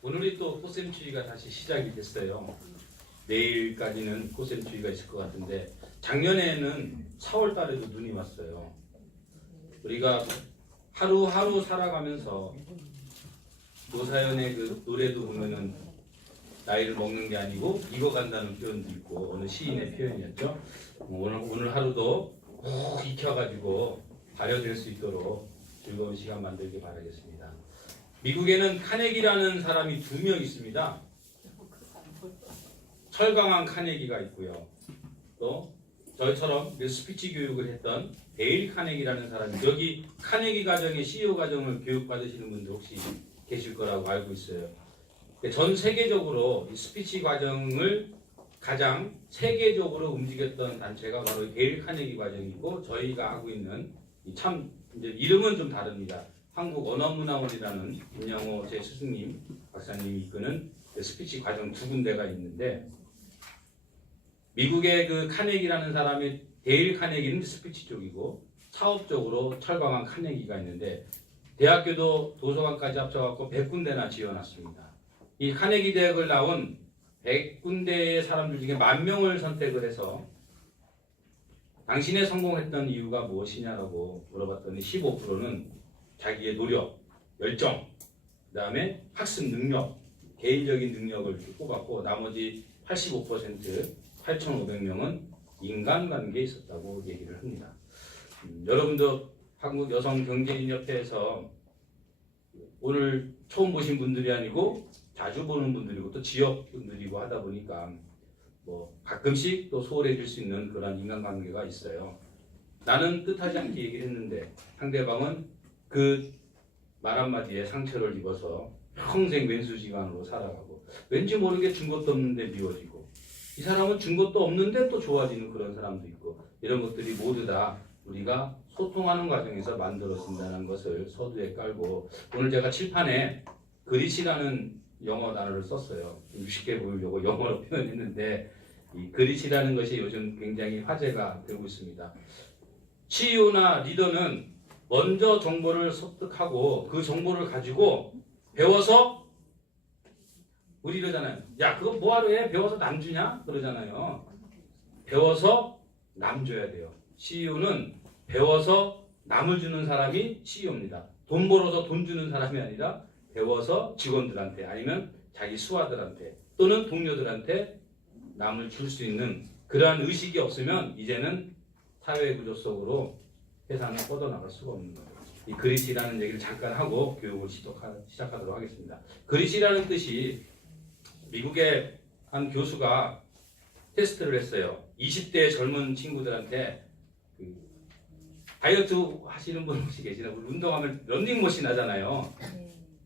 오늘이 또 꽃샘추위가 다시 시작이 됐어요. 내일까지는 꽃샘추위가 있을 것 같은데 작년에는 4월 달에도 눈이 왔어요. 우리가 하루하루 살아가면서 노사연의 그 노래도 보면은 나이를 먹는 게 아니고 익어간다는 표현도 있고 어느 시인의 표현이었죠. 오늘 하루도 꼭 익혀가지고 발효될 수 있도록 즐거운 시간 만들기 바라겠습니다. 미국에는 카네기라는 사람이 2명 있습니다. 철강한 카네기가 있고요. 또 저희처럼 스피치 교육을 했던 데일 카네기라는 사람이 여기 카네기 가정의 CEO 과정을 교육받으시는 분들 혹시 계실 거라고 알고 있어요. 전 세계적으로 이 스피치 과정을 가장 세계적으로 움직였던 단체가 바로 데일 카네기 과정이고 저희가 하고 있는 참 이제 이름은 좀 다릅니다. 한국 언어문화원이라는 김영호 제 스승님 박사님이 이끄는 스피치 과정 2군데가 있는데 미국의 그 카네기라는 사람이 데일 카네기는 스피치 쪽이고 사업적으로 철강한 카네기가 있는데 대학교도 도서관까지 합쳐갖고 100군데나 지어놨습니다. 이 카네기 대학을 나온 100군데의 사람들 중에 10,000명을 선택을 해서 당신의 성공했던 이유가 무엇이냐라고 물어봤더니 15%는 자기의 노력, 열정, 그 다음에 학습 능력, 개인적인 능력을 꼽았고 나머지 85%, 8,500명은 인간관계에 있었다고 얘기를 합니다. 여러분도 한국여성경제인협회에서 오늘 처음 보신 분들이 아니고 자주 보는 분들이고 또 지역 분들이고 하다 보니까 뭐 가끔씩 또 소홀해질 수 있는 그런 인간관계가 있어요. 나는 뜻하지 않게 얘기를 했는데 상대방은 그 말 한마디에 상처를 입어서 평생 왼수지간으로 살아가고 왠지 모르게 준 것도 없는데 미워지고 이 사람은 준 것도 없는데 또 좋아지는 그런 사람도 있고 이런 것들이 모두 다 우리가 소통하는 과정에서 만들어진다는 것을 서두에 깔고 오늘 제가 칠판에 그릿이라는 영어 단어를 썼어요. 좀 쉽게 보이려고 영어로 표현했는데 이 그릿이라는 것이 요즘 굉장히 화제가 되고 있습니다. CEO나 리더는 먼저 정보를 습득하고 그 정보를 가지고 배워서 우리 이러잖아요. 야 그거 뭐하러 해? 배워서 남 주냐? 그러잖아요. 배워서 남 줘야 돼요. CEO는 배워서 남을 주는 사람이 CEO입니다. 돈 벌어서 돈 주는 사람이 아니라 배워서 직원들한테 아니면 자기 수하들한테 또는 동료들한테 남을 줄 수 있는 그러한 의식이 없으면 이제는 사회 구조 속으로 세상을 뻗어나갈 수가 없는 거예요. 이 그릿이라는 얘기를 잠깐 하고 교육을 시작하도록 하겠습니다. 그릿이라는 뜻이 미국의 한 교수가 테스트를 했어요. 20대 젊은 친구들한테 다이어트 하시는 분 혹시 계시나요? 운동하면 런닝머신 하잖아요.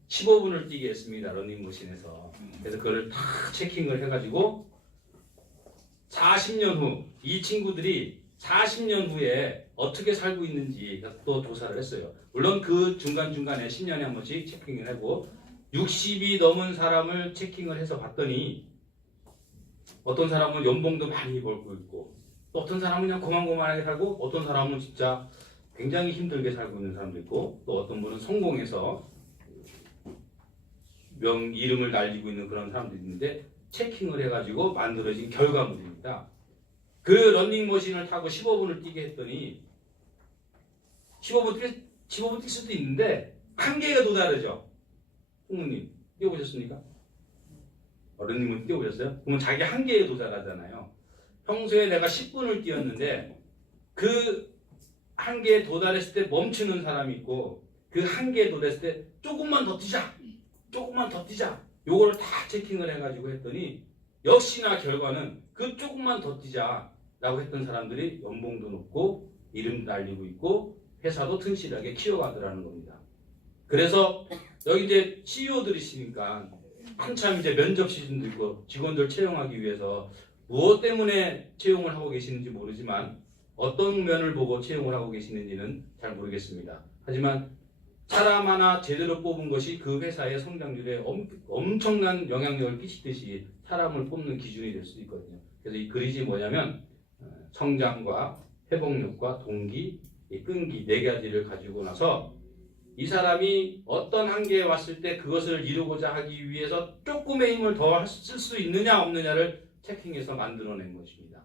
15분을 뛰게 했습니다. 런닝머신에서. 그래서 그거를 다 체킹을 해가지고 40년 후 이 친구들이 40년 후에 어떻게 살고 있는지 또 조사를 했어요. 물론 그 중간중간에 10년에 한 번씩 체킹을 하고 60이 넘은 사람을 체킹을 해서 봤더니 어떤 사람은 연봉도 많이 벌고 있고 또 어떤 사람은 그냥 고만고만하게 살고 어떤 사람은 진짜 굉장히 힘들게 살고 있는 사람도 있고 또 어떤 분은 성공해서 이름을 날리고 있는 그런 사람도 있는데 체킹을 해가지고 만들어진 결과물입니다. 그 런닝머신을 타고 15분을 뛰게 했더니 15분 뛸 수도 있는데 한계가 도다르죠. 홍무님 뛰어보셨습니까? 런닝머신 뛰어보셨어요? 그러면 자기 한계에 도달하잖아요. 평소에 내가 10분을 뛰었는데 그 한계에 도달했을 때 멈추는 사람이 있고 그 한계에 도달했을 때 조금만 더 뛰자 요거를 다 체킹을 해가지고 했더니 역시나 결과는 그 조금만 더 뛰자라고 했던 사람들이 연봉도 높고 이름도 날리고 있고 회사도 튼실하게 키워가더라는 겁니다. 그래서 여기 이제 CEO들이시니까 한참 이제 면접 시즌도 있고 직원들 채용하기 위해서 무엇 때문에 채용을 하고 계시는지 모르지만 어떤 면을 보고 채용을 하고 계시는지는 잘 모르겠습니다. 하지만 사람 하나 제대로 뽑은 것이 그 회사의 성장률에 엄청난 영향력을 끼치듯이 사람을 뽑는 기준이 될 수도 있거든요. 그래서 이 그릿이 뭐냐면 성장과 회복력과 동기, 끈기 4가지를 가지고 나서 이 사람이 어떤 한계에 왔을 때 그것을 이루고자 하기 위해서 조금의 힘을 더 쓸 수 있느냐 없느냐를 체킹해서 만들어낸 것입니다.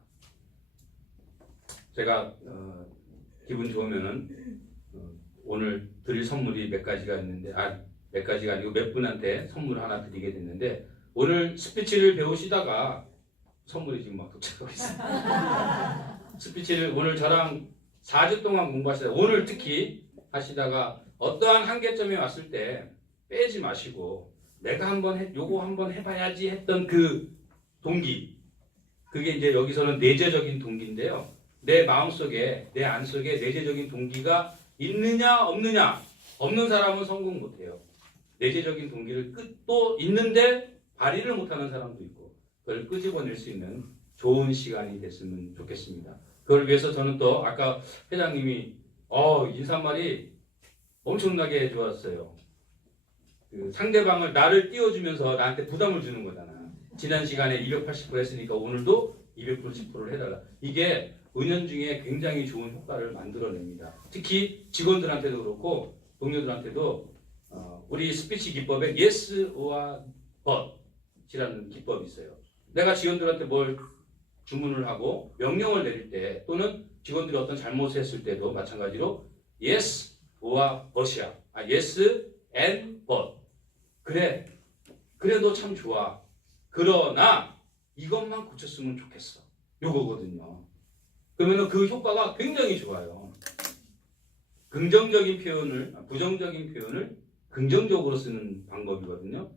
제가 기분 좋으면은 오늘 드릴 선물이 몇 가지가 있는데 몇 가지가 아니고 몇 분한테 선물 하나 드리게 됐는데 오늘 스피치를 배우시다가 선물이 지금 막 도착하고 있어요. 스피치를 오늘 저랑 4주 동안 공부하시다가 오늘 특히 하시다가 어떠한 한계점에 왔을 때 빼지 마시고 내가 요거 한번 해봐야지 했던 그 동기, 그게 이제 여기서는 내재적인 동기인데요. 내 마음속에, 내 안속에 내재적인 동기가 있느냐 없느냐, 없는 사람은 성공 못해요. 내재적인 동기를 또 있는데 발휘를 못하는 사람도 있고 그걸 끄집어낼 수 있는 좋은 시간이 됐으면 좋겠습니다. 그걸 위해서 저는 또 아까 회장님이 인사말이 엄청나게 좋았어요. 그 상대방을 나를 띄워주면서 나한테 부담을 주는 거잖아. 지난 시간에 280% 했으니까 오늘도 280%를 해달라. 이게 은연중에 굉장히 좋은 효과를 만들어냅니다. 특히 직원들한테도 그렇고 동료들한테도 우리 스피치 기법에 yes or but이라는 기법이 있어요. 내가 직원들한테 뭘 주문을 하고 명령을 내릴 때 또는 직원들이 어떤 잘못을 했을 때도 마찬가지로 yes or but이야. yes and but. 그래. 그래도 참 좋아. 그러나 이것만 고쳤으면 좋겠어. 요거거든요. 그러면 그 효과가 굉장히 좋아요. 긍정적인 표현을, 부정적인 표현을 긍정적으로 쓰는 방법이거든요.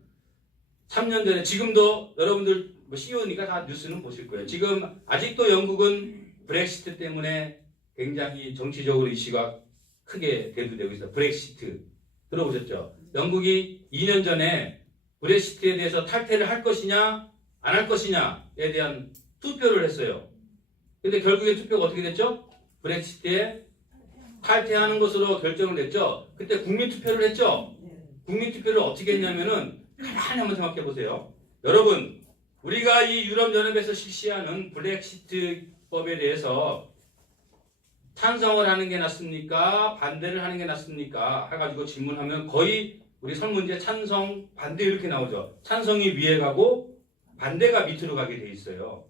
3년 전에, 지금도 여러분들 CEO니까 다 뉴스는 보실 거예요. 지금 아직도 영국은 브렉시트 때문에 굉장히 정치적으로 이슈가 크게 대두되고 있어요. 브렉시트. 들어보셨죠? 영국이 2년 전에 브렉시트에 대해서 탈퇴를 할 것이냐, 안 할 것이냐에 대한 투표를 했어요. 근데 결국에 투표가 어떻게 됐죠? 브렉시트에 탈퇴하는 것으로 결정을 냈죠. 그때 국민투표를 했죠. 국민투표를 어떻게 했냐면은 가만히 한번 생각해 보세요. 여러분, 우리가 이 유럽연합에서 실시하는 브렉시트법에 대해서 찬성을 하는 게 낫습니까? 반대를 하는 게 낫습니까? 해가지고 질문하면 거의 우리 설문지에 찬성, 반대 이렇게 나오죠. 찬성이 위에 가고 반대가 밑으로 가게 돼 있어요.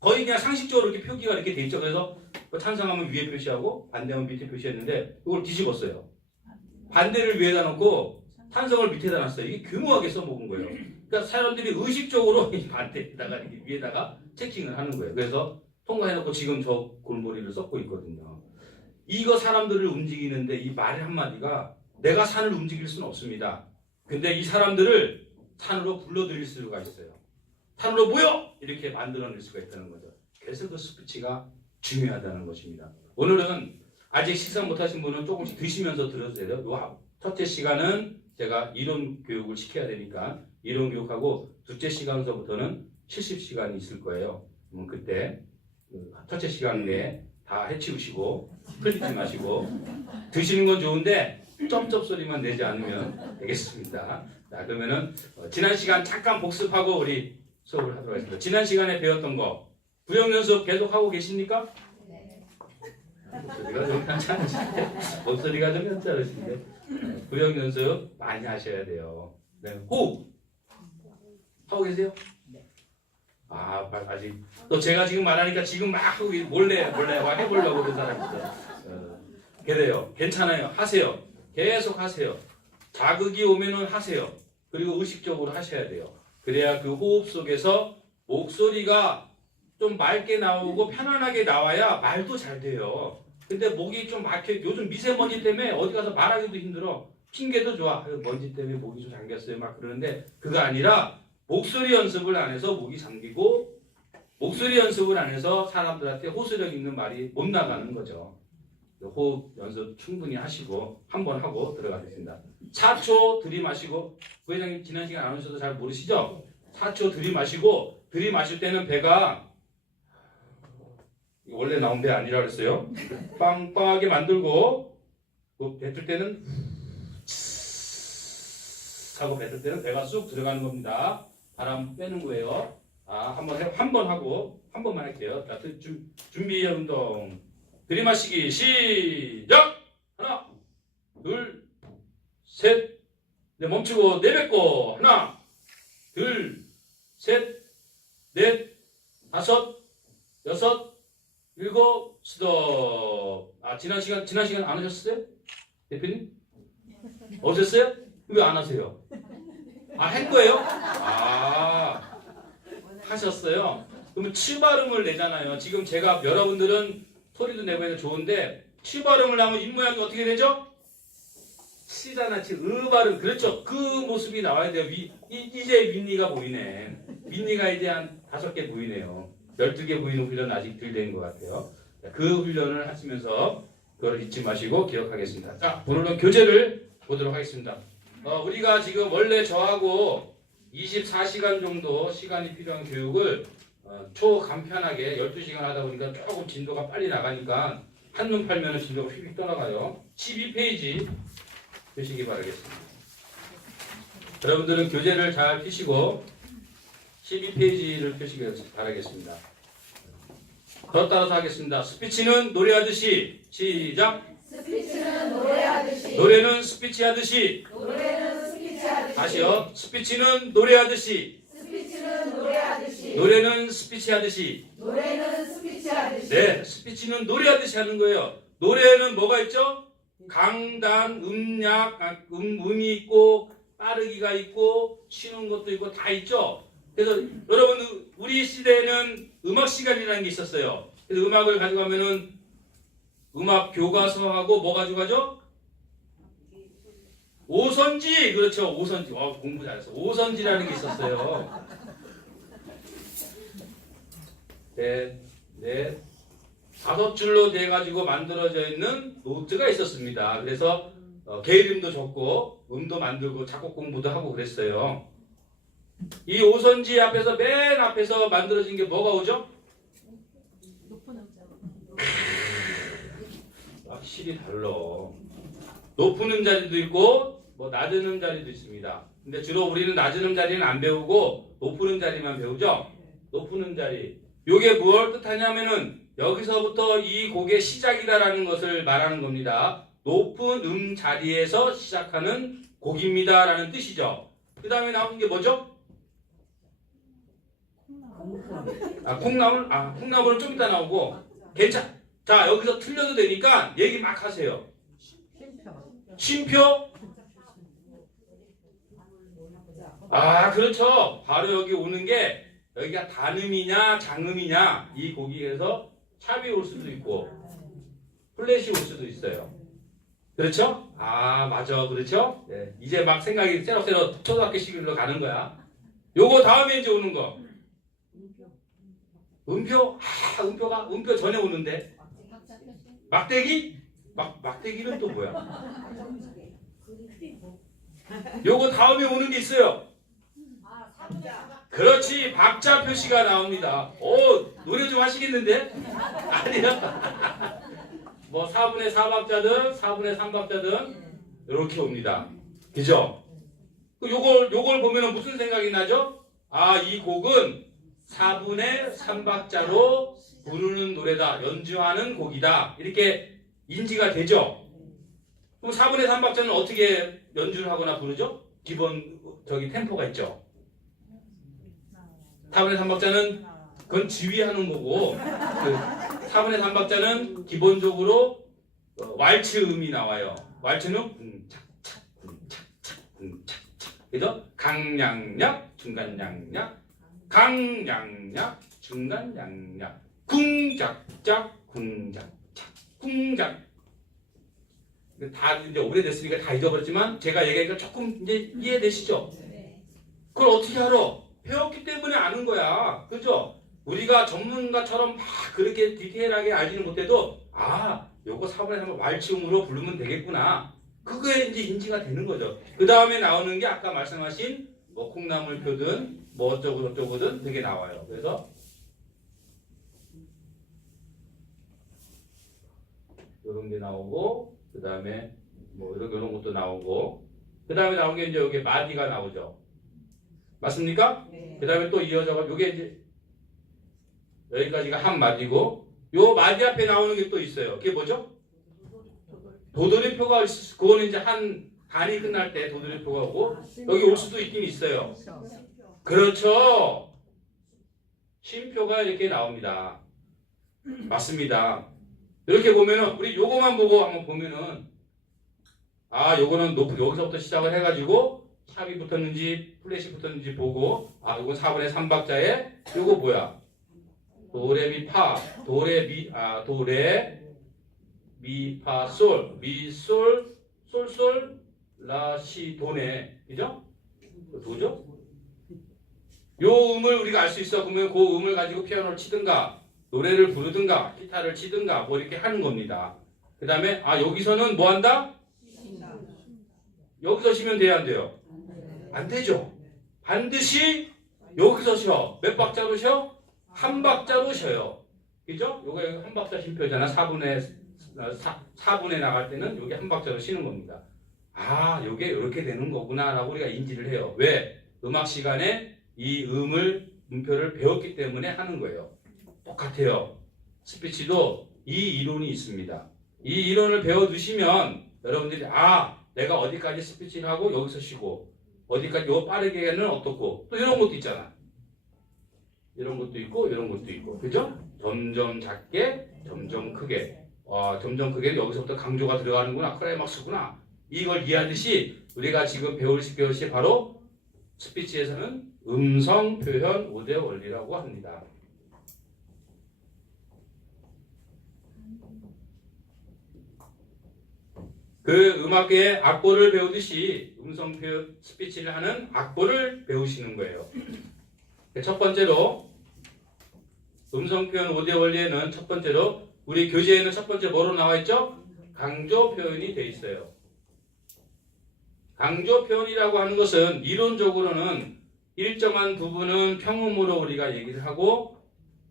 거의 그냥 상식적으로 이렇게 표기가 이렇게 돼 있죠. 그래서 찬성하면 위에 표시하고 반대하면 밑에 표시했는데 이걸 뒤집었어요. 반대를 위에다 놓고 찬성을 밑에다 놨어요. 이게 교묘하게 써먹은 거예요. 그러니까 사람들이 의식적으로 이 반대에다가 이렇게 위에다가 체킹을 하는 거예요. 그래서 통과해놓고 지금 저 골머리를 썩고 있거든요. 이거 사람들을 움직이는데 이 말 한마디가 내가 산을 움직일 수는 없습니다. 근데 이 사람들을 산으로 불러들일 수가 있어요. 산으로 모여! 이렇게 만들어낼 수가 있다는 거죠. 그래서 그 스피치가 중요하다는 것입니다. 오늘은 아직 식사 못하신 분은 조금씩 드시면서 들어도 돼요. 요 첫째 시간은 제가 이론 교육을 시켜야 되니까 이론 교육하고 둘째 시간서부터는 70시간이 있을 거예요. 그때 첫째 시간 내에 다 해치우시고 흘리지 마시고 드시는 건 좋은데 쩝쩝 소리만 내지 않으면 되겠습니다. 자, 그러면은 지난 시간 잠깐 복습하고 우리 수업을 하도록 하겠습니다. 지난 시간에 배웠던 거 구역 연습 계속 하고 계십니까? 네. 목소리가 좀 괜찮으신데 목소리가 좀 괜찮으신데 구역 연습 많이 하셔야 돼요. 네. 호흡 하고 계세요? 네. 아직 또 제가 지금 말하니까 지금 막 하고 몰래 막 해보려고 그런 사람이 있어요. 그래요. 괜찮아요. 하세요. 계속 하세요. 자극이 오면은 하세요. 그리고 의식적으로 하셔야 돼요. 그래야 그 호흡 속에서 목소리가 좀 맑게 나오고 편안하게 나와야 말도 잘 돼요. 근데 목이 좀 막혀, 요즘 미세먼지 때문에 어디 가서 말하기도 힘들어. 핑계도 좋아. 먼지 때문에 목이 좀 잠겼어요. 막 그러는데 그거 아니라 목소리 연습을 안 해서 목이 잠기고 목소리 연습을 안 해서 사람들한테 호소력 있는 말이 못 나가는 거죠. 호흡 연습 충분히 하시고 한번 하고 들어가겠습니다. 4초 들이마시고 부회장님 지난 시간 안 오셔서 잘 모르시죠? 4초 들이마시고 들이마실 때는 배가 원래 나온 배 아니라 그랬어요. 빵빵하게 만들고 뱉을 때는 하고 뱉을 때는 배가 쑥 들어가는 겁니다. 바람 빼는 거예요. 한번 하고 한 번만 할게요. 자, 준비 운동. 들이마시기 시작. 하나, 둘, 셋. 네, 멈추고 내뱉고 하나, 둘, 셋, 넷, 다섯, 여섯, 일곱, 스톱. 아, 지난 시간 안 하셨어요? 대표님? 오셨어요? 왜 안 하세요? 아, 한 거예요? 아, 하셨어요? 그러면 치 발음을 내잖아요. 지금 제가 여러분들은 소리도 내고 해서 좋은데 치 발음을 하면 입 모양이 어떻게 되죠? 치잖아, 치. 발음. 그렇죠. 그 모습이 나와야 돼요. 이제 윗니가 보이네. 윗니가 이제 한 5개 보이네요. 12개 보이는 훈련 아직 덜 된 것 같아요. 그 훈련을 하시면서 그걸 잊지 마시고 기억하겠습니다. 자, 오늘은 교재를 보도록 하겠습니다. 우리가 지금 원래 저하고 24시간 정도 시간이 필요한 교육을 초간편하게 12시간 하다 보니까 조금 진도가 빨리 나가니까 한눈 팔면 진도가 휙휙 떠나가요. 12페이지 보시기 바라겠습니다. 여러분들은 교재를 잘 펴시고 12페이지를 펴시기 바라겠습니다. 더 따라서 하겠습니다. 스피치는 노래하듯이 시작. 스피치는 노래하듯이 노래는 스피치하듯이 노래는 스피치하듯이 다시요. 스피치는 노래하듯이 스피치는 노래하듯이 노래는 스피치하듯이 노래는 스피치하듯이 네, 스피치는 노래하듯이 하는 거예요. 노래는 뭐가 있죠? 강단, 음약, 음이 있고 빠르기가 있고 쉬는 것도 있고 다 있죠. 그래서 여러분 우리 시대에는 음악 시간이라는 게 있었어요. 그래서 음악을 가져가면은 음악 교과서하고 뭐 가져가죠? 오선지. 그렇죠. 오선지. 공부 잘했어. 오선지라는 게 있었어요. 네, 네. 5줄로 돼가지고 만들어져 있는 노트가 있었습니다. 그래서 게으름도 적고 음도 만들고 작곡 공부도 하고 그랬어요. 이 오선지 앞에서 맨 앞에서 만들어진 게 뭐가 오죠? 확실히 달라. 높은 음자리도 있고 뭐 낮은 음자리도 있습니다. 근데 주로 우리는 낮은 음자리는 안 배우고 높은 음자리만 배우죠. 높은 음자리. 요게 무엇을 뜻하냐면은 여기서부터 이 곡의 시작이다라는 것을 말하는 겁니다. 높은 음자리에서 시작하는 곡입니다라는 뜻이죠. 그 다음에 나오는 게 뭐죠? 콩나물? 콩나물은 좀 이따 나오고 자, 여기서 틀려도 되니까 얘기 막 하세요. 쉼표? 그렇죠. 바로 여기 오는 게 여기가 단음이냐 장음이냐 이 곡에서 샵이 올 수도 있고 플랫이 올 수도 있어요. 그렇죠? 맞아. 그렇죠? 네. 이제 막 생각이 새록새록 초등학교 시기로 가는 거야. 요거 다음에 이제 오는 거. 음표? 음표 전에 오는데. 막대기? 막대기는 또 뭐야? 요거 다음에 오는 게 있어요. 그렇지. 박자 표시가 나옵니다. 노래 좀 하시겠는데? 아니요. 뭐 4분의 4박자든 4분의 3박자든 이렇게 옵니다. 그죠? 요걸 보면 무슨 생각이 나죠? 이 곡은 4분의 3박자로 부르는 노래다. 연주하는 곡이다. 이렇게 인지가 되죠? 그럼 4분의 3박자는 어떻게 연주를 하거나 부르죠? 기본 템포가 있죠. 4분의 3박자는 그건 지휘하는 거고 4분의 3박자는 기본적으로 왈츠음이 나와요. 왈츠는 그래서 강량약, 중간량약, 강량약, 중간량약, 쿵작작, 쿵작작, 쿵작. 다 이제 오래됐으니까 다 잊어버렸지만 제가 얘기하니까 조금 이제 이해되시죠? 그걸 어떻게 알아? 배웠기 때문에 아는 거야. 그죠? 우리가 전문가처럼 막 그렇게 디테일하게 알지는 못해도 요거 4분의 3을 왈츠음으로 부르면 되겠구나. 그거에 이제 인지가 되는 거죠. 그 다음에 나오는 게 아까 말씀하신 뭐 콩나물표든 뭐 어쩌고저쩌고든 되게 나와요. 그래서 이런 게 나오고 그 다음에 뭐 이런 것도 나오고 그 다음에 나온 게 이제 여기 마디가 나오죠. 맞습니까? 네. 그 다음에 또 이어져가 요게 이제 여기까지가 한 마디고 요 마디 앞에 나오는 게 또 있어요. 그게 뭐죠? 도돌이표가 그거는 이제 한 간이 끝날 때 도돌이표가 오고 여기 올 수도 있긴 있어요. 그렇죠. 쉼표가 이렇게 나옵니다. 맞습니다. 이렇게 보면은 우리 요거만 보고 한번 보면은 아 요거는 높은 여기서부터 시작을 해가지고 샵이 붙었는지 플래시 붙었는지 보고 아 요건 4분의 3박자에 요거 뭐야 도레미파 도레미파솔 미솔 솔솔 라시 도네 그죠? 도죠? 요 음을 우리가 알 수 있어. 그러면 그 음을 가지고 피아노를 치든가 노래를 부르든가 기타를 치든가 뭐 이렇게 하는 겁니다. 그 다음에 아 여기서는 뭐 한다? 여기서 쉬면 돼야 안 돼요? 안 되죠. 반드시 여기서 쉬어. 몇 박자로 쉬어? 한 박자로 쉬어요. 그죠? 요거 한 박자 쉼표잖아. 4분에 나갈 때는 여기 한 박자로 쉬는 겁니다. 아 요게 이렇게 되는 거구나 라고 우리가 인지를 해요. 왜? 음악 시간에 이 음표를 배웠기 때문에 하는 거예요. 똑같아요. 스피치도 이 이론이 있습니다. 이 이론을 배워두시면 여러분들이 아 내가 어디까지 스피치를 하고 여기서 쉬고 어디까지 요 빠르게는 어떻고 또 이런 것도 있잖아. 이런 것도 있고 이런 것도 있고 그죠? 점점 작게 점점 크게 점점 크게 여기서부터 강조가 들어가는구나 클라이막스구나 이걸 이해하듯이 우리가 지금 배울 것이 바로 스피치에서는 음성 표현 5대 원리라고 합니다. 그 음악계의 악보를 배우듯이 음성 표현 스피치를 하는 악보를 배우시는 거예요. 첫 번째로 음성 표현 5대 원리에는 첫 번째로 우리 교재에는 첫 번째 뭐로 나와 있죠? 강조 표현이 돼 있어요. 강조 표현이라고 하는 것은 이론적으로는 일정한 부분은 평음으로 우리가 얘기를 하고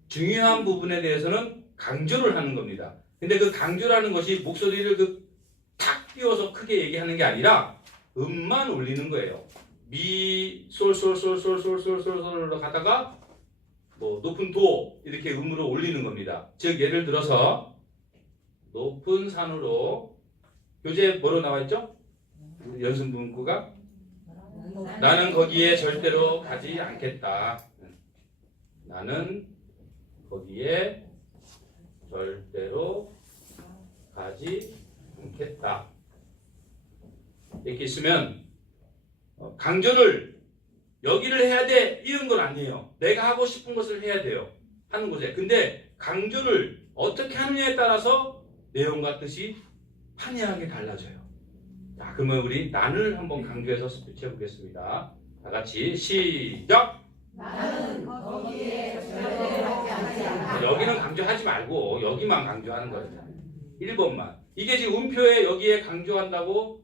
중요한 부분에 대해서는 강조를 하는 겁니다. 근데 그 강조라는 것이 목소리를 탁 띄워서 크게 얘기하는 게 아니라 음만 올리는 거예요. 미, 솔, 솔, 솔, 솔, 솔, 솔, 솔, 솔로 가다가 뭐 높은 도 이렇게 음으로 올리는 겁니다. 즉 예를 들어서 높은 산으로 교재에 뭐로 나와 있죠? 연습 문구가 나는 거기에 절대로 가지 않겠다. 나는 거기에 절대로 가지 않겠다. 이렇게 있으면 강조를 여기를 해야 돼 이런 건 아니에요. 내가 하고 싶은 것을 해야 돼요. 하는 곳에. 근데 강조를 어떻게 하느냐에 따라서 내용과 뜻이 판이하게 달라져요. 자, 그러면 우리 난을 한번 강조해서 스피치 해보겠습니다. 다 같이 시작! 나는 거기에 절대로 가지 않아. 여기는 강조하지 말고 여기만 강조하는 거예요. 1번만. 이게 지금 음표에 여기에 강조한다고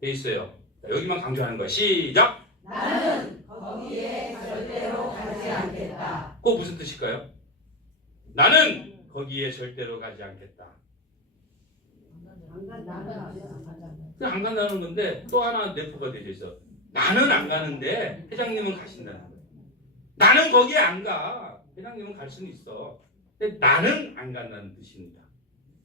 돼 있어요. 자, 여기만 강조하는 거예요. 시작! 나는 거기에 절대로 가지 않겠다. 그거 무슨 뜻일까요? 나는 거기에 절대로 가지 않겠다. 그냥 안 간다는 건데 또 하나 내포가 되어 있어. 나는 안 가는데 회장님은 가신다는 거예요. 나는 거기에 안 가. 회장님은 갈 수는 있어. 근데 나는 안 간다는 뜻입니다.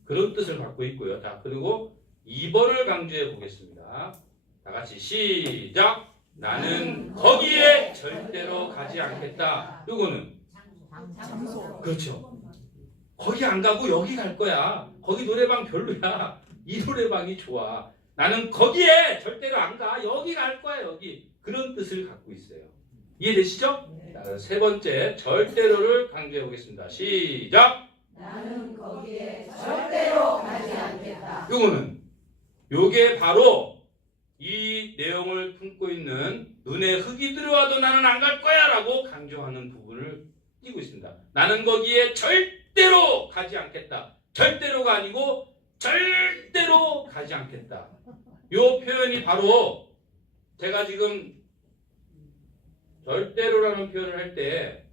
그런 뜻을 갖고 있고요. 자, 그리고 2번을 강조해 보겠습니다. 다 같이 시작! 나는 거기에 절대로 가지 않겠다. 요거는 장소. 그렇죠. 거기 안 가고 여기 갈 거야. 거기 노래방 별로야. 이 노래방이 좋아. 나는 거기에 절대로 안 가. 여기 갈 거야. 여기. 그런 뜻을 갖고 있어요. 이해되시죠? 자, 세 번째 절대로를 강조해 보겠습니다. 시작! 나는 거기에 절대로 가지 않겠다. 요게 바로 이 내용을 품고 있는 눈에 흙이 들어와도 나는 안 갈 거야 라고 강조하는 부분을 띄고 있습니다. 나는 거기에 절대로 가지 않겠다. 절대로가 아니고 절대로 가지 않겠다. 요 표현이 바로 제가 지금 절대로라는 표현을 할 때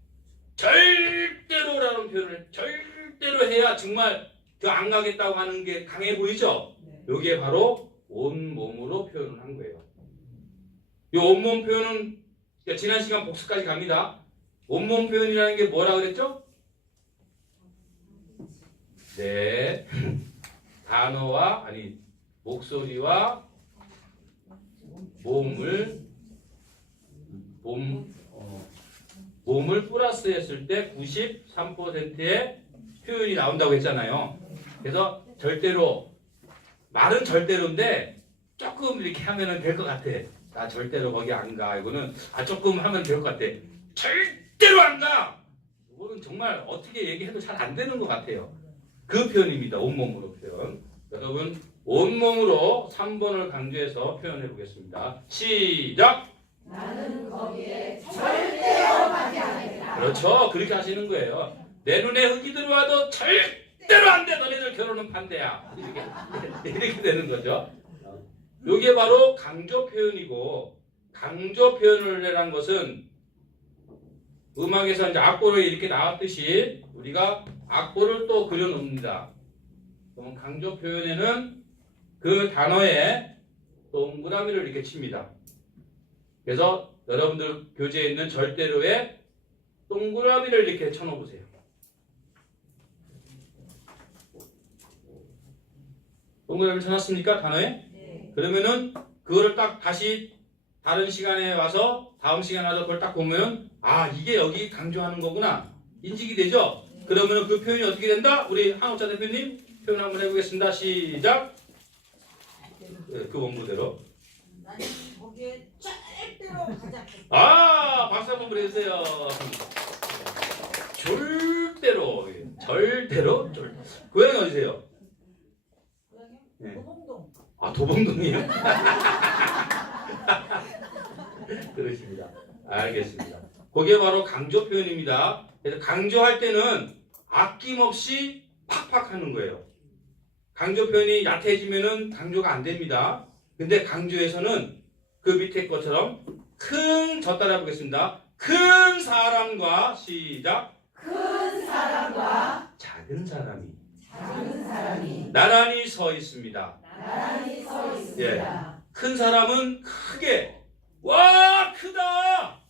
절대로라는 표현을 절대로 해야 정말 그 안 가겠다고 하는 게 강해 보이죠? 요게 바로 온몸으로 표현을 한 거예요. 이 온몸 표현은 지난 시간 복습까지 갑니다. 온몸 표현이라는 게 뭐라 그랬죠? 네. 단어와 목소리와 몸을 플러스 했을 때 93%의 표현이 나온다고 했잖아요. 그래서 절대로 말은 절대로인데 조금 이렇게 하면은 될 것 같아. 나 절대로 거기 안 가. 이거는 조금 하면 될 것 같아. 절대로 안 가. 이거는 정말 어떻게 얘기해도 잘 안 되는 것 같아요. 그 표현입니다. 온몸으로 표현. 여러분 온몸으로 3번을 강조해서 표현해 보겠습니다. 시작. 나는 거기에 절대로 가지 않겠다. 그렇죠. 그렇게 하시는 거예요. 내 눈에 흙이 들어와도 절대로 안 돼. 너네들 결혼은 반대야. 이렇게 되는 거죠. 이게 바로 강조 표현이고, 강조 표현을 내란 것은 음악에서 이제 악보로 이렇게 나왔듯이 우리가 악보를 또 그려놓습니다. 그럼 강조 표현에는 그 단어에 동그라미를 이렇게 칩니다. 그래서 여러분들 교재에 있는 절대로에 동그라미를 이렇게 쳐놓으세요. 동그라미를 쳐놨습니까? 단어에? 네. 그러면은 그거를 딱 다시 다른 시간에 와서 다음 시간에 와서 그걸 딱 보면 이게 여기 강조하는 거구나 인식이 되죠? 그러면은 그 표현이 어떻게 된다? 우리 한옥자 대표님 표현 한번 해보겠습니다. 시작. 그 원고대로. 나는 거기에 절대로 가지 않겠다. 박수 한번 보내주세요. 절대로. 고향이 어디세요? 고향이요? 네. 도봉동. 도봉동이요? 그러십니다. 알겠습니다. 그게 바로 강조 표현입니다. 그래서 강조할 때는 아낌없이 팍팍 하는 거예요. 강조 표현이 얕아지면은 강조가 안 됩니다. 근데 강조에서는 그 밑에 것처럼 저 따라 해보겠습니다. 큰 사람과 시작. 큰 사람과 작은 사람이 작은 사람이 나란히 서 있습니다. 나란히 서 있습니다. 큰 사람은 크게 와 크다.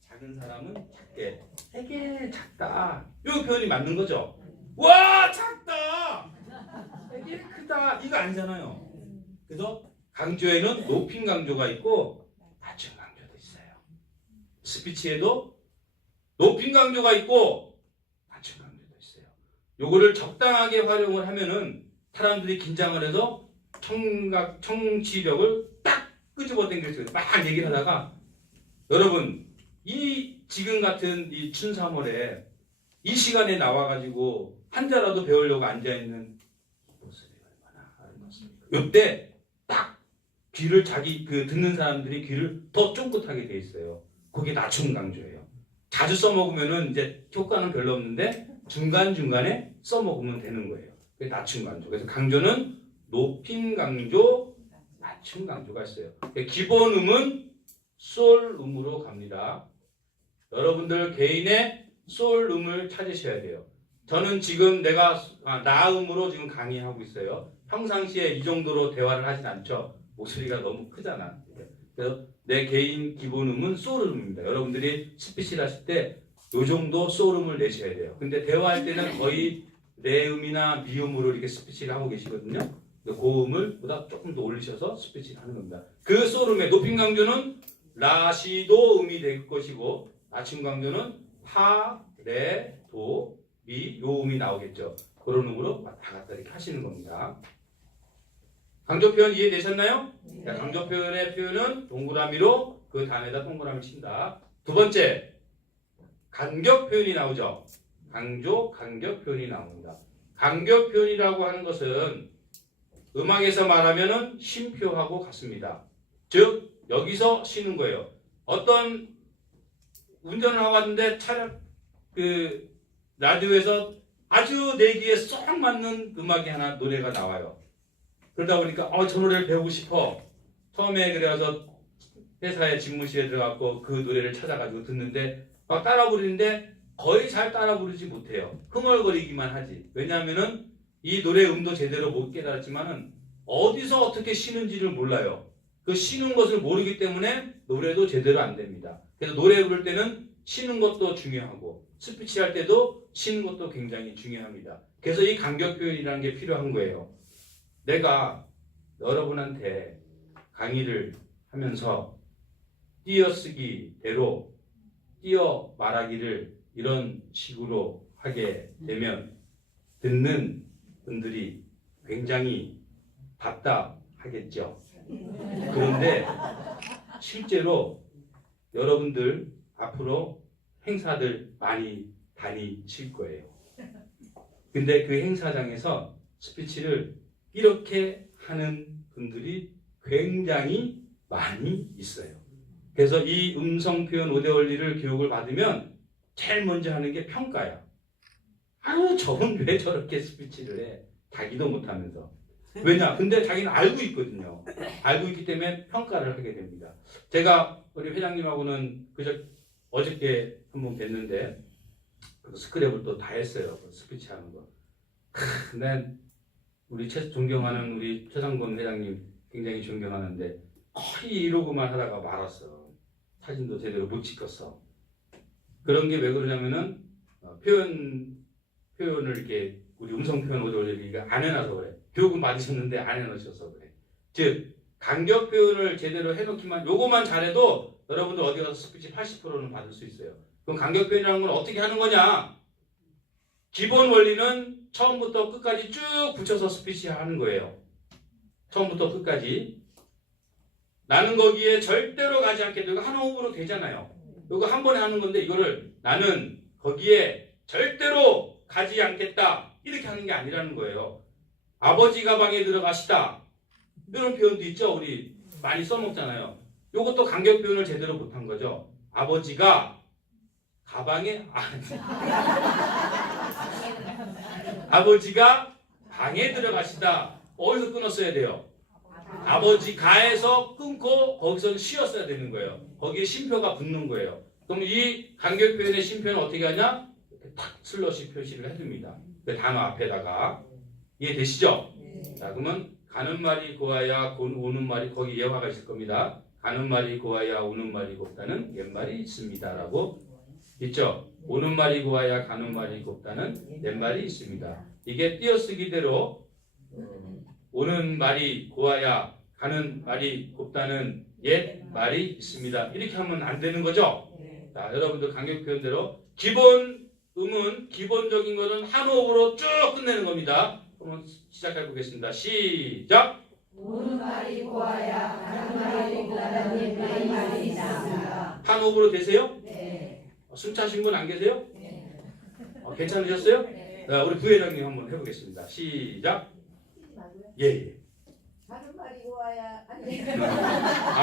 작은 사람은 작게 되게 작다. 이 표현이 맞는 거죠. 와 작다. 되게 크다. 이거 아니잖아요. 그래서 강조에는 높임 강조가 있고 낮춤 강조도 있어요. 스피치에도 높임 강조가 있고 낮춤 강조도 있어요. 요거를 적당하게 활용을 하면은 사람들이 긴장을 해서 청취력을 딱 끄집어 당길 수 있어요. 막 얘기를 하다가 여러분 이 지금 같은 이 춘3월에 이 시간에 나와가지고 한자라도 배우려고 앉아있는 모습이 얼마나 아름답습니까? 이때 딱 귀를 듣는 사람들이 귀를 더 쫑긋하게 돼 있어요. 그게 낮춤 강조예요. 자주 써먹으면은 이제 효과는 별로 없는데 중간중간에 써먹으면 되는 거예요. 그게 낮춤 강조. 그래서 강조는 높임 강조, 낮춤 강조가 있어요. 기본음은 솔음으로 갑니다. 여러분들 개인의 솔음을 찾으셔야 돼요. 저는 지금 내가 나음으로 지금 강의하고 있어요. 평상시에 이 정도로 대화를 하진 않죠. 목소리가 너무 크잖아. 그래서 내 개인 기본음은 솔음입니다. 여러분들이 스피치를 하실 때 이 정도 솔음을 내셔야 돼요. 근데 대화할 때는 거의 내음이나 미음으로 이렇게 스피치를 하고 계시거든요. 고음을 보다 조금 더 올리셔서 스피치를 하는 겁니다. 그 솔음의 높임 강조는 라시도 음이 될 것이고 낮춤 강조는 파, 레, 도, 미, 요 음이 나오겠죠. 그런 음으로 왔다 갔다 이렇게 하시는 겁니다. 강조 표현 이해되셨나요? 네. 자, 강조 표현의 표현은 동그라미로 그 단에다 동그라미 친다. 두 번째, 간격 표현이 나오죠. 간격 표현이 나옵니다. 간격 표현이라고 하는 것은 음악에서 말하면은 쉼표하고 같습니다. 즉 여기서 쉬는 거예요. 어떤 운전을 하고 왔는데 라디오에서 아주 내 귀에 쏙 맞는 음악이 하나 노래가 나와요. 그러다 보니까 저 노래를 배우고 싶어. 처음에 그래서 회사의 집무실에 들어갔고 그 노래를 찾아가지고 듣는데 막 따라 부르는데 거의 잘 따라 부르지 못해요. 흥얼거리기만 하지. 왜냐하면은 이 노래 음도 제대로 못 깨달았지만은 어디서 어떻게 쉬는지를 몰라요. 그 쉬는 것을 모르기 때문에 노래도 제대로 안 됩니다. 그래서 노래 부를 때는 쉬는 것도 중요하고 스피치 할 때도 쉬는 것도 굉장히 중요합니다. 그래서 이 간격 표현이라는 게 필요한 거예요. 내가 여러분한테 강의를 하면서 띄어쓰기대로 띄어 말하기를 이런 식으로 하게 되면 듣는 분들이 굉장히 답답하겠죠. 그런데 실제로 여러분들 앞으로 행사들 많이 다니실 거예요. 근데 그 행사장에서 스피치를 이렇게 하는 분들이 굉장히 많이 있어요. 그래서 이 음성 표현 5대 원리를 교육을 받으면 제일 먼저 하는 게 평가야. 아유, 저분 왜 저렇게 스피치를 해? 자기도 못하면서. 왜냐? 근데 자기는 알고 있거든요. 알고 있기 때문에 평가를 하게 됩니다. 제가 우리 회장님하고는 어저께 한번 뵀는데 스크랩을 또 다 했어요. 스피치 하는 거. 난 우리 존경하는 우리 최상돈 회장님 굉장히 존경하는데 거의 이러고만 하다가 말았어. 사진도 제대로 못 찍었어. 그런 게 왜 그러냐면은 표현을 이렇게 우리 음성 표현 오디오를 안 해놔서 그래. 교육은 받으셨는데 안 해놓으셔서 그래. 즉 간격 표현을 제대로 해놓기만 요거만 잘해도 여러분들 어디 가서 스피치 80%는 받을 수 있어요. 그럼 간격 표현이라는 건 어떻게 하는 거냐? 기본 원리는 처음부터 끝까지 쭉 붙여서 스피치 하는 거예요. 처음부터 끝까지. 나는 거기에 절대로 가지 않겠다. 이거 한 호흡으로 되잖아요. 이거 한 번에 하는 건데 이거를 나는 거기에 절대로 가지 않겠다. 이렇게 하는 게 아니라는 거예요. 아버지가 방에 들어가시다. 이런 표현도 있죠. 우리 많이 써먹잖아요. 이것도 간격 표현을 제대로 못한 거죠. 아버지가 가방에 아버지가 방에 들어가시다. 어디서 끊었어야 돼요? 아버지 가에서 끊고 거기서 쉬었어야 되는 거예요. 거기에 쉼표가 붙는 거예요. 그럼 이 간격 표현의 쉼표는 어떻게 하냐? 탁 슬러시 표시를 해줍니다. 그 단어 앞에다가. 이해되시죠? 자, 그러면 가는 말이 고와야 오는 말이 거기 예화가 있을 겁니다. 가는 말이 고와야 오는 말이 곱다는 옛말이 있습니다라고 있죠. 오는 말이 고와야 가는 말이 곱다는 옛말이 있습니다. 이게 띄어쓰기대로 오는 말이 고와야 가는 말이 곱다는 옛말이 있습니다. 이렇게 하면 안 되는 거죠. 자, 여러분들 간격 표현대로 기본 음은 기본적인 것은 한 호흡으로 쭉 끝내는 겁니다. 한번 시작해 보겠습니다. 시작. 오는 말이 고와야 가는 말이 곱다는 옛말이 있습니다. 한 호흡으로 되세요? 네. 숨 차신 분 안 계세요? 네. 괜찮으셨어요? 네. 자, 우리 부회장님 한번 해보겠습니다. 시작. 예. 가는 말이 고와야 아니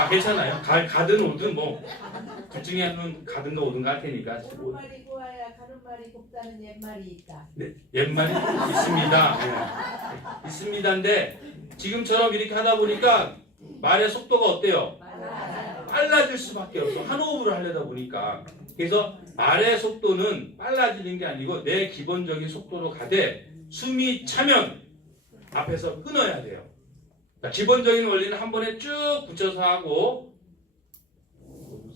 괜찮아요. 가든 오든 뭐 둘 중에 하나는 가든가 오든가 할 테니까. 오는 말이 고와야 가는 말이 곱다는 옛말이 있다. 네, 옛말이 있습니다. 네. 있습니다인데 지금처럼 이렇게 하다 보니까 말의 속도가 어때요? 빨라질 수밖에 없어. 한 호흡으로 하려다 보니까. 그래서 말의 속도는 빨라지는 게 아니고 내 기본적인 속도로 가되 숨이 차면 앞에서 끊어야 돼요. 자, 기본적인 원리는 한 번에 쭉 붙여서 하고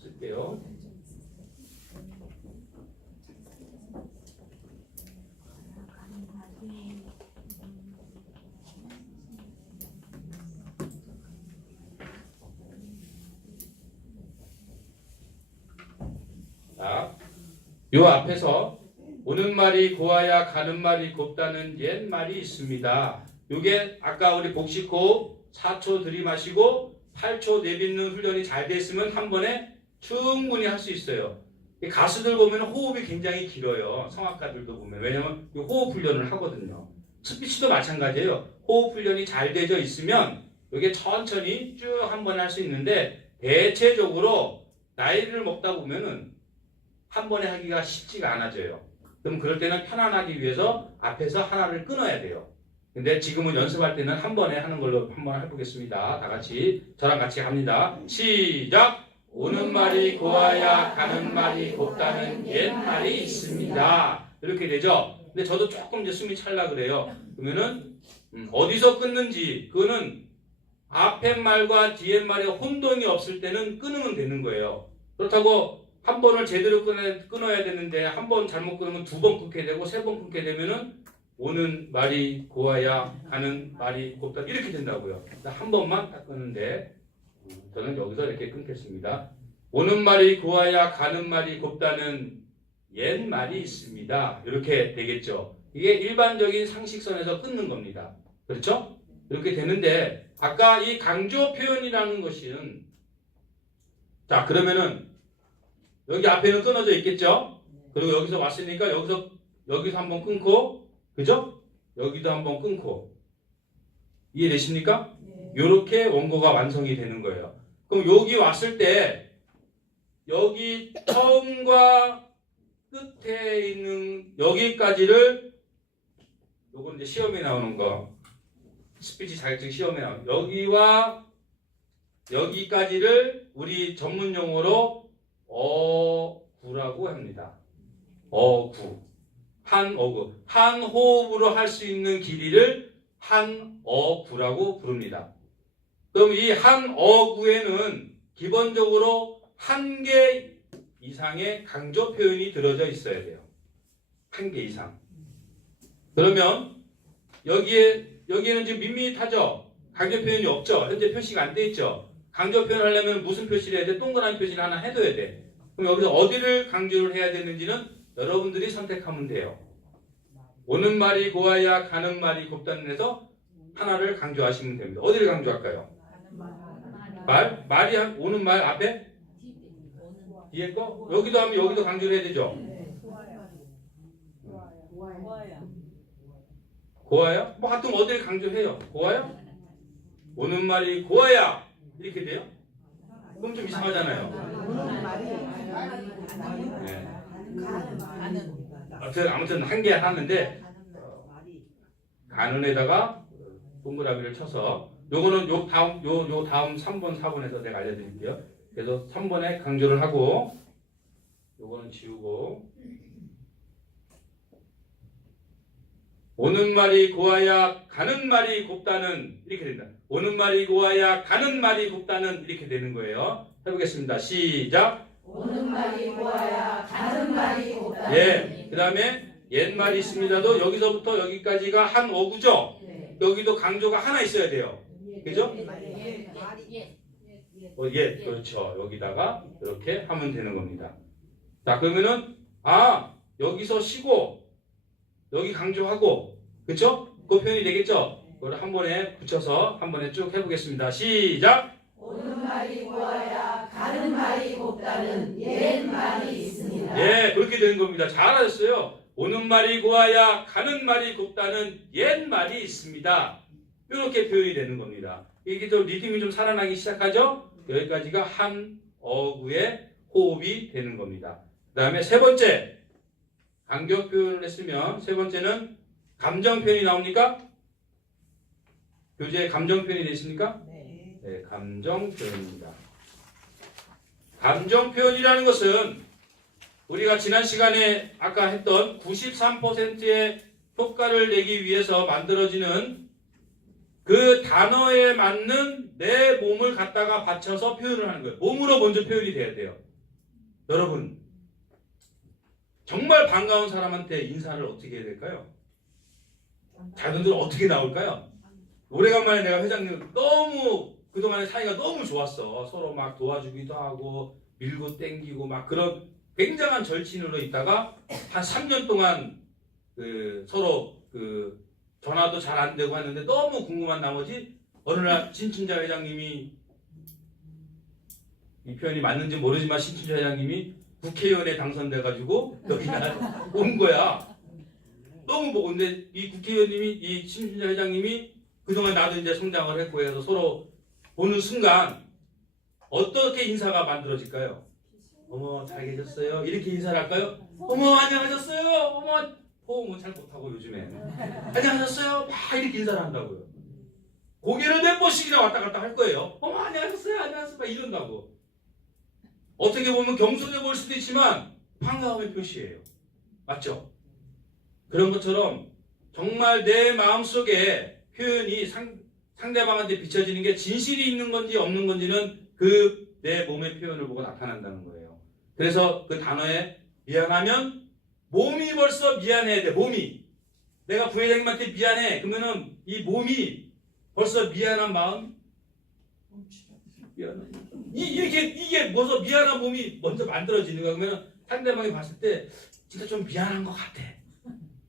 쓸게요. 자, 요 앞에서 오는 말이 고와야 가는 말이 곱다는 옛 말이 있습니다. 요게 아까 우리 복식호흡 4초 들이마시고 8초 내뱉는 훈련이 잘 됐으면 한 번에 충분히 할 수 있어요. 가수들 보면 호흡이 굉장히 길어요. 성악가들도 보면. 왜냐면 이 호흡 훈련을 하거든요. 스피치도 마찬가지예요. 호흡 훈련이 잘 되어 있으면 이게 천천히 쭉 한 번에 할 수 있는데 대체적으로 나이를 먹다 보면은 한 번에 하기가 쉽지가 않아져요. 그럼 그럴 때는 편안하기 위해서 앞에서 하나를 끊어야 돼요. 근데 지금은 연습할 때는 한 번에 하는 걸로 한번 해보겠습니다. 다 같이 저랑 같이 합니다. 시작! 오는 말이 고와야 가는 말이 곱다는 옛 말이 있습니다. 이렇게 되죠. 근데 저도 조금 이제 숨이 찰라 그래요. 그러면은 어디서 끊는지 그거는 앞에 말과 뒤에 말에 혼동이 없을 때는 끊으면 되는 거예요. 그렇다고 한 번을 제대로 끊어야 되는데 한 번 잘못 끊으면 두 번 끊게 되고 세 번 끊게 되면은 오는 말이 고와야 가는 말이 곱다 이렇게 된다고요. 한 번만 딱 끊는데 저는 여기서 이렇게 끊겠습니다. 오는 말이 고와야 가는 말이 곱다는 옛 말이 있습니다. 이렇게 되겠죠. 이게 일반적인 상식선에서 끊는 겁니다. 그렇죠? 이렇게 되는데 아까 이 강조 표현이라는 것은 자 그러면은 여기 앞에는 끊어져 있겠죠? 그리고 여기서 왔으니까 여기서 한번 끊고 그죠? 여기도 한번 끊고 이해되십니까? 이렇게 원고가 완성이 되는 거예요. 그럼 여기 왔을 때 여기 처음과 끝에 있는 여기까지를 요건 이제 시험에 나오는 거 스피치 자격증 시험에 나오는 여기와 여기까지를 우리 전문 용어로 어구라고 합니다. 어구 한 어구 한 호흡으로 할 수 있는 길이를 한 어구라고 부릅니다. 그럼 이 한 어구에는 기본적으로 한 개 이상의 강조 표현이 들어져 있어야 돼요. 한 개 이상. 그러면 여기에는 지금 밋밋하죠? 강조 표현이 없죠? 현재 표시가 안 돼 있죠? 강조 표현 하려면 무슨 표시를 해야 돼? 동그라미 표시를 하나 해둬야 돼. 그럼 여기서 어디를 강조를 해야 되는지는 여러분들이 선택하면 돼요. 오는 말이 고와야 가는 말이 곱다는 데서 하나를 강조하시면 됩니다. 어디를 강조할까요? 말이 오는 말 앞에? 뒤에 거? 여기도 하면 여기도 강조를 해야 되죠? 고와야? 뭐 하여튼 어디를 강조해요? 고와야? 오는 말이 고와야 이렇게 돼요? 그럼 좀 이상하잖아요. 오는 말이 네. 가는 아무튼 한 개 하는데 가는에다가 동그라미를 쳐서 요거는 요 다음 3번 4번에서 내가 알려드릴게요. 그래서 3번에 강조를 하고 요거는 지우고 오는 말이 고와야 가는 말이 곱다는 이렇게 된다. 오는 말이 고와야 가는 말이 곱다는 이렇게 되는 거예요. 해보겠습니다. 시작. 오는 말이 고와야 가는 말이 곱다. 예. 그 다음에 옛 말이 있습니다도 여기서부터 여기까지가 한 어구죠. 여기도 강조가 하나 있어야 돼요. 그죠? 예, 그렇죠. 여기다가 이렇게 하면 되는 겁니다. 자, 그러면은 여기서 쉬고 여기 강조하고 그렇죠? 그 표현이 되겠죠? 그걸 한 번에 붙여서 한 번에 쭉 해보겠습니다. 시작. 오는 말이 고와야 가는 말이 곱다는 옛 말이 있습니다. 예, 그렇게 되는 겁니다. 잘하셨어요. 오는 말이 고와야 가는 말이 곱다는 옛 말이 있습니다. 이렇게 표현이 되는 겁니다. 이게 좀 리듬이 좀 살아나기 시작하죠? 여기까지가 한 어구의 호흡이 되는 겁니다. 그 다음에 세 번째, 간격 표현을 했으면 세 번째는 감정 표현이 나옵니까? 교재에 감정 표현이 되십니까? 네, 감정 표현입니다. 감정 표현이라는 것은 우리가 지난 시간에 아까 했던 93%의 효과를 내기 위해서 만들어지는 그 단어에 맞는 내 몸을 갖다가 받쳐서 표현을 하는 거예요. 몸으로 먼저 표현이 돼야 돼요. 여러분, 정말 반가운 사람한테 인사를 어떻게 해야 될까요? 자녀들 어떻게 나올까요? 오래간만에 내가 회장님 너무 그동안의 사이가 너무 좋았어. 서로 막 도와주기도 하고 밀고 땡기고 막 그런 굉장한 절친으로 있다가 한 3년 동안 서로 전화도 잘 안 되고 했는데 너무 궁금한 나머지 어느 날 신춘자 회장님이 이 표현이 맞는지 모르지만 신춘자 회장님이 국회의원에 당선돼가지고 여기 온 거야. 너무 보고 근데 이 국회의원님이 이 신춘자 회장님이 그동안 나도 이제 성장을 했고 해서 서로 보는 순간 어떻게 인사가 만들어질까요? 어머 잘 계셨어요? 이렇게 인사를 할까요? 어머 안녕하셨어요? 어머 호응은 잘 못하고 요즘에 안녕하셨어요? 막 이렇게 인사를 한다고요. 고개를 몇 번씩이나 왔다 갔다 할 거예요. 어머 안녕하셨어요? 안녕하세요? 막 이런다고. 어떻게 보면 겸손해 보일 수도 있지만 반가움의 표시예요. 맞죠? 그런 것처럼 정말 내 마음속에 표현이 상대방한테 비춰지는 게 진실이 있는 건지 없는 건지는 그 내 몸의 표현을 보고 나타난다는 거예요. 그래서 그 단어에 미안하면 몸이 벌써 미안해야 돼. 몸이. 내가 부회장님한테 미안해. 그러면은 이 몸이 벌써 미안한 마음 미안한 이게 뭐서 미안한 몸이 먼저 만들어지는 거야. 그러면 상대방이 봤을 때 진짜 좀 미안한 것 같아.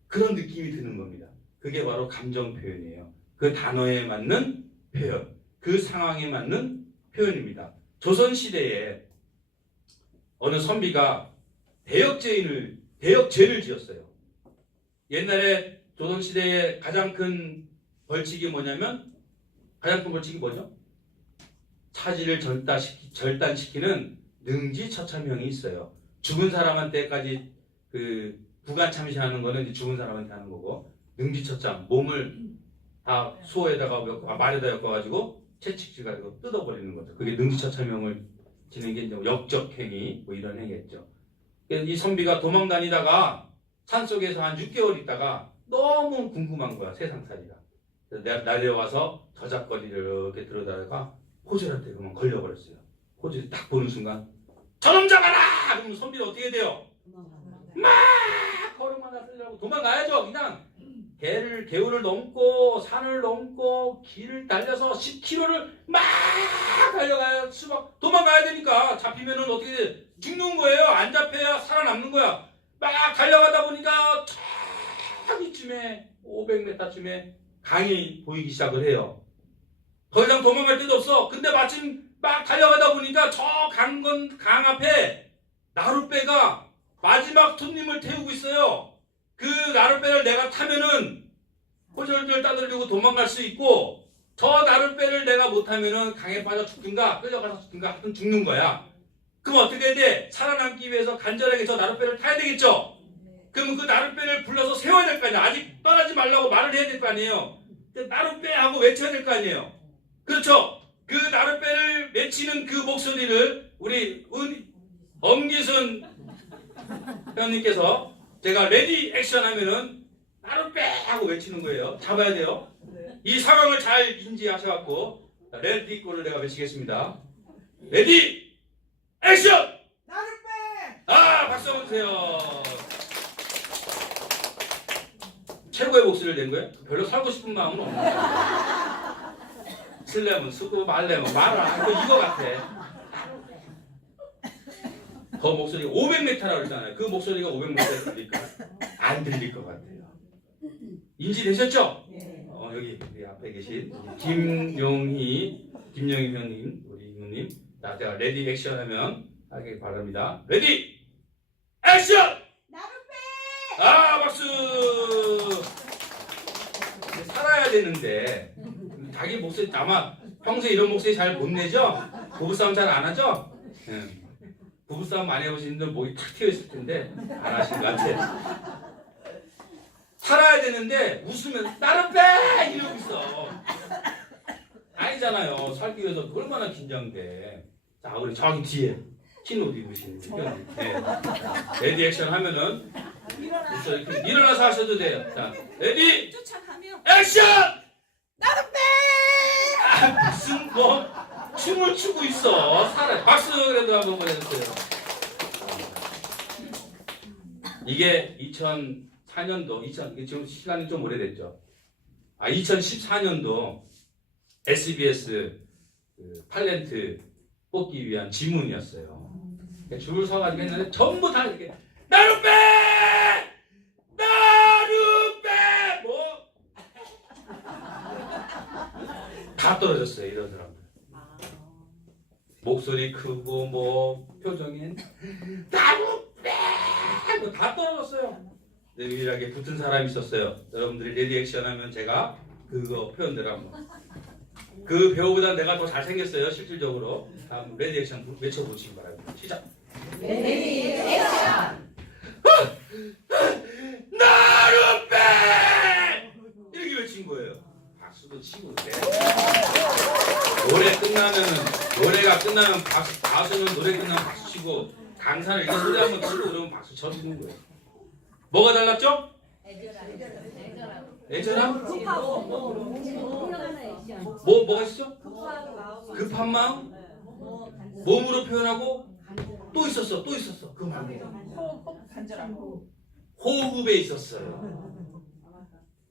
그런 느낌이 드는 겁니다. 그게 바로 감정 표현이에요. 그 단어에 맞는 표현, 그 상황에 맞는 표현입니다. 조선시대에 어느 선비가 대역죄를 지었어요. 옛날에 조선시대의 가장 큰 벌칙이 뭐냐면, 가장 큰 벌칙이 뭐죠? 차지를 절단시키는 능지처참형이 있어요. 죽은 사람한테까지 그 부관 참시하는 거는 이제 죽은 사람한테 하는 거고, 능지처참, 몸을 다 수호에다가 말에다 엮어가지고 채찍질 가지고 뜯어버리는 거죠. 그게 능지처참형을 지는 게 이제 역적행위 뭐 이런 행위였죠. 그래서 이 선비가 도망다니다가 산속에서 한 6개월 있다가 너무 궁금한 거야, 세상살이가. 그래서 내가 날려와서 저작거리를 이렇게 들여다가 호졸한테 그만 걸려버렸어요. 호졸이 딱 보는 순간 저놈 잡아라! 그러면 선비는 어떻게 돼요? 막 걸음마다 쓰려고 도망가야죠. 그냥 개울을 넘고 산을 넘고 길을 달려서 10km를 막 달려가야 도망가야 되니까 잡히면은 어떻게 돼? 죽는 거예요. 안 잡혀야 살아남는 거야. 막 달려가다 보니까 저기쯤에 500m쯤에 강이 보이기 시작을 해요. 더 이상 도망갈 데도 없어. 근데 마침 막 달려가다 보니까 저 강 앞에 나룻배가 마지막 손님을 태우고 있어요. 그 나룻배를 내가 타면은 호절들 따돌리고 도망갈 수 있고, 저 나룻배를 내가 못 타면은 강에 빠져 죽든가 끌려가서 죽든가 하여튼 죽는 거야. 그럼 어떻게 해야 돼? 살아남기 위해서 간절하게 저 나룻배를 타야 되겠죠? 그러면 그 나룻배를 불러서 세워야 될 거 아니야. 아직 떠나지 말라고 말을 해야 될 거 아니에요. 나룻배 하고 외쳐야 될 거 아니에요. 그렇죠? 그 나룻배를 외치는 그 목소리를 우리 엄기순 회원님께서 제가 레디 액션 하면은 나룻배 하고 외치는 거예요. 잡아야 돼요. 이 상황을 잘 인지하셔갖고 레디 골을 내가 외치겠습니다. 레디 액션! 나룻배! 박수 한번 주세요. 최고의 목소리를 낸 거예요? 별로 살고 싶은 마음은 없는데. 쓰려면 쓰고 말려면 말을 안 하고 이거 같아. 더 목소리가 500m라고 그랬잖아요. 그 목소리가 500m 들릴까? 안 들릴 것 같아요. 인지되셨죠? 네. 여기 우리 앞에 계신 김용희 회원님, 우리 이모님. 자, 제가 레디 액션 하면 하길 바랍니다. 레디 액션! 나룻배! 박수! 살아야 되는데 자기 목소리 아마 평소에 이런 목소리 잘 못 내죠? 부부싸움 잘 안 하죠? 부부싸움 많이 해보신 분들 목이 탁 트여 있을 텐데 안 하신 것 같아요. 살아야 되는데 웃으면 나를 빼! 이러고 있어. 아니잖아요. 살기 위해서 얼마나 긴장돼. 자, 우리 저기 뒤에 흰 옷 입으신 분. 네. 레디 액션 하면은 일어나서 하셔도 돼요. 자, 레디 액션! 나룻배! 무슨 춤을 추고 있어. 살아. 박수 그래도 한번 보내주세요. 이게 2004년도, 지금 시간이 좀 오래됐죠. 2014년도 SBS 탤런트 뽑기 위한 지문이었어요. 줄을 서가지고 했는데 전부 다 이렇게 나룻배! 나룻배! 다 떨어졌어요. 이런 사람들. 목소리 크고 표정엔 나룻배! 다 떨어졌어요. 유일하게 붙은 사람이 있었어요. 여러분들이 레디 액션 하면 제가 그거 표현대로 한번. 그 배우보다 내가 더 잘생겼어요. 실질적으로. 다음 레디 액션 외쳐보시기 바랍니다. 시작. 레디 액션! 나룻배! 이렇게 외친 거예요. 박수도 치고 그래. 노래가 끝나면 가수는 노래 끝나면 박수 치고, 강사는 이렇게 소리 한번 치고 그러면 박수 쳐주는 거예요. 뭐가 달랐죠? 애절함? 뭐가 있어? 급한 마음? 몸으로 표현하고 또 있었어. 그 말고 호흡에 있었어요.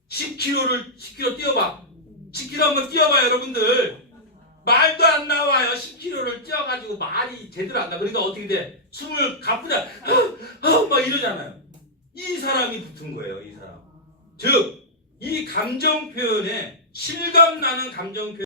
10km 뛰어봐. 10km 한번 뛰어봐, 여러분들. 말도 안 나와요. 10km를 뛰어가지고 말이 제대로 안 나. 그러니까 어떻게 돼? 숨을 가쁘다 막 이러잖아요. 이 사람이 붙은 거예요. 이 사람. 즉 이 감정 표현에 실감 나는 감정 표현.